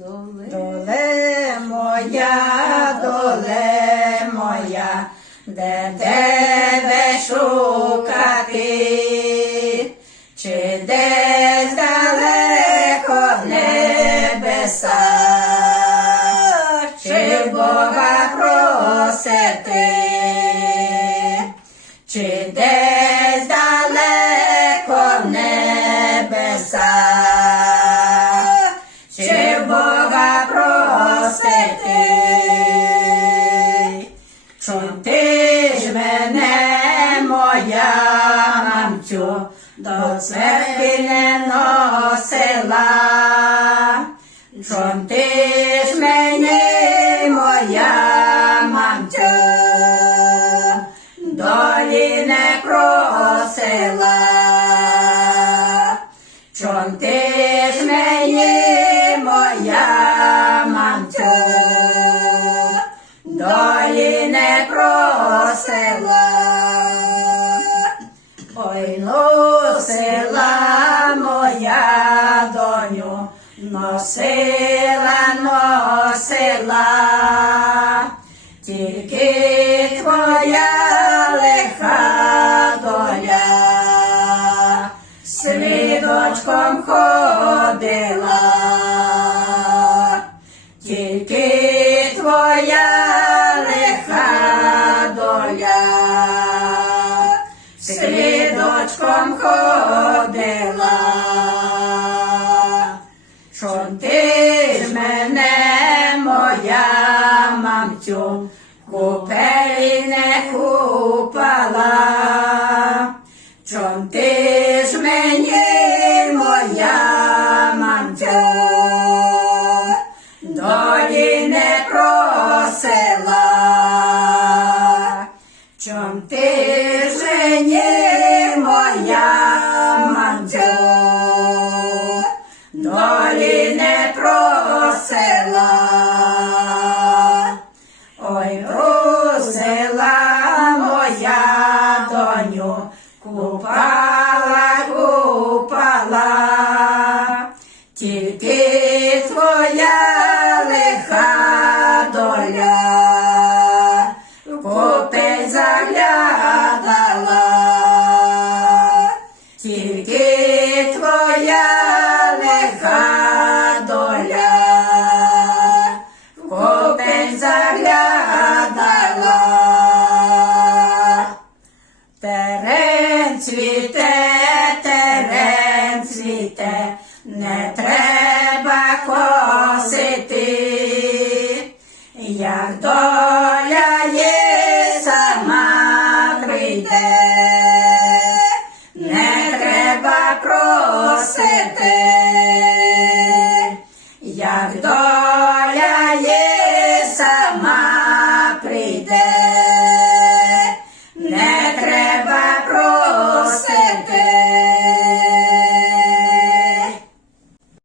Доле. Доле моя, доле моя, де тебе шукати, чи десь далеко в небесах, чи Бога просити, мамцю, до церкви не носила? Чом ти ж мені, моя мамцю, долі не просила? Чом ти ж мені, моя мамцю, долі не просила? Носила, носила, тільки твоя лиха доля. Свідочком ходила, тільки твоя лиха доля, свідочком ходила, ж мене, моя мамцю, купелі не купала. Чом ти ж мені, моя мамцю, долі не просила? Чом ти купала, купала, Те не треба косити, як доля є сама прийде, не треба просити.